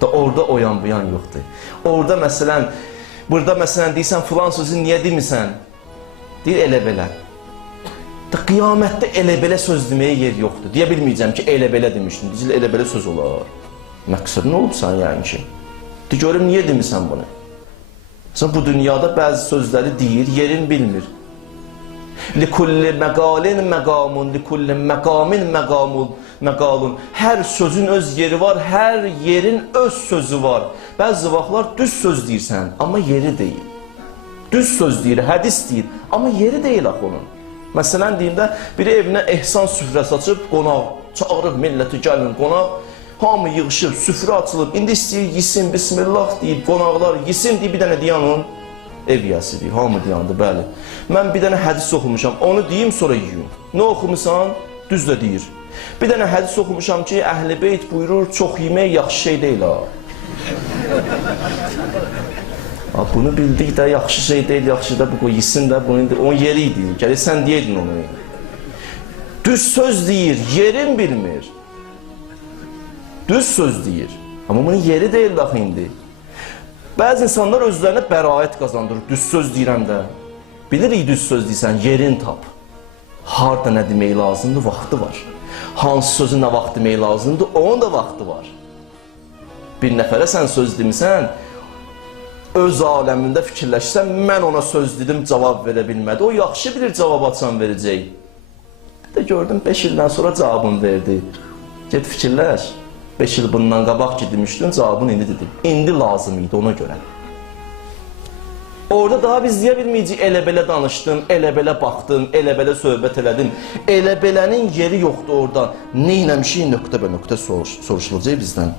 Da orada oyan buyan yoxdur. Orada məsələn, burada məsələn deyirsən filan sözü niyə demirsən? Deyir elə belə. Da qiyamətdə elə belə söz deməyə yer yoxdur. Deyə bilməyəcəm ki, elə belə demişdim. Deyir elə belə söz olar. Məqsəd nə olubsan yəni ki? De görüm niyə demirsən bunu? Sən bu dünyada bəzi sözləri deyir, yerin bilmir. Likulli məqalin məqamun, likulli məqamin məqalun. Hər sözün öz yeri var, hər yerin öz sözü var. Bəzi vaxtlar düz söz deyirsən, amma yeri deyil. Düz söz deyir, hədis deyir, amma yeri deyil axı onun. Məsələn deyimdə, biri evinə ehsan süfrəsi açıb, qonaq, çağırıb milləti gəlin qonaq, hamı yığışıb, süfrə açılıb, indi istəyir, yesin, bismillah deyib, qonaqlar yesin deyib, bir dənə deyən onun ev yiyəsi deyir, hamı deyandı, bəli. Mən bir dənə hədis oxumuşam, onu deyim, sonra yiyim. Nə oxumusan? Düz də deyir. Bir dənə hədis oxumuşam ki, Əhl-i Beyt buyurur, çox yemək yaxşı şey deyil ha. Bunu bildik də, yaxşı şey deyil, yaxşı da bu yesin də, onun yeri idi, gəlir sən deyirdin onu. Düz söz deyir, yerin bilmir. Düz söz deyir, amma bunun yeri deyil daxı indi. Bəzi insanlar özlərinə bəraət qazandırır, düz söz deyirəm də. Bilirik düz söz deyirsən, yerin tap. Harada nə demək lazımdır, vaxtı var. Hansı sözü nə vaxt demək lazımdır, onun da vaxtı var. Bir nəfərə sən söz demirsən, öz aləmində fikirləşsən, mən ona söz dedim, cavab verə bilmədi. O yaxşı bilir cavab açan verəcək. Bir də gördüm, 5 ildən sonra cavabını verdi. Get fikirləş. 5 il bundan qabaq ki demişdin, cavabını indi dedim. İndi lazım idi ona görə. Orada daha biz deyə bilməyəcək, elə belə danışdın, elə belə baxdın, elə belə söhbət elədin. Elə belənin yeri yoxdur oradan. Neynəmişik nöqtə bə nöqtə soruşulacaq bizdən.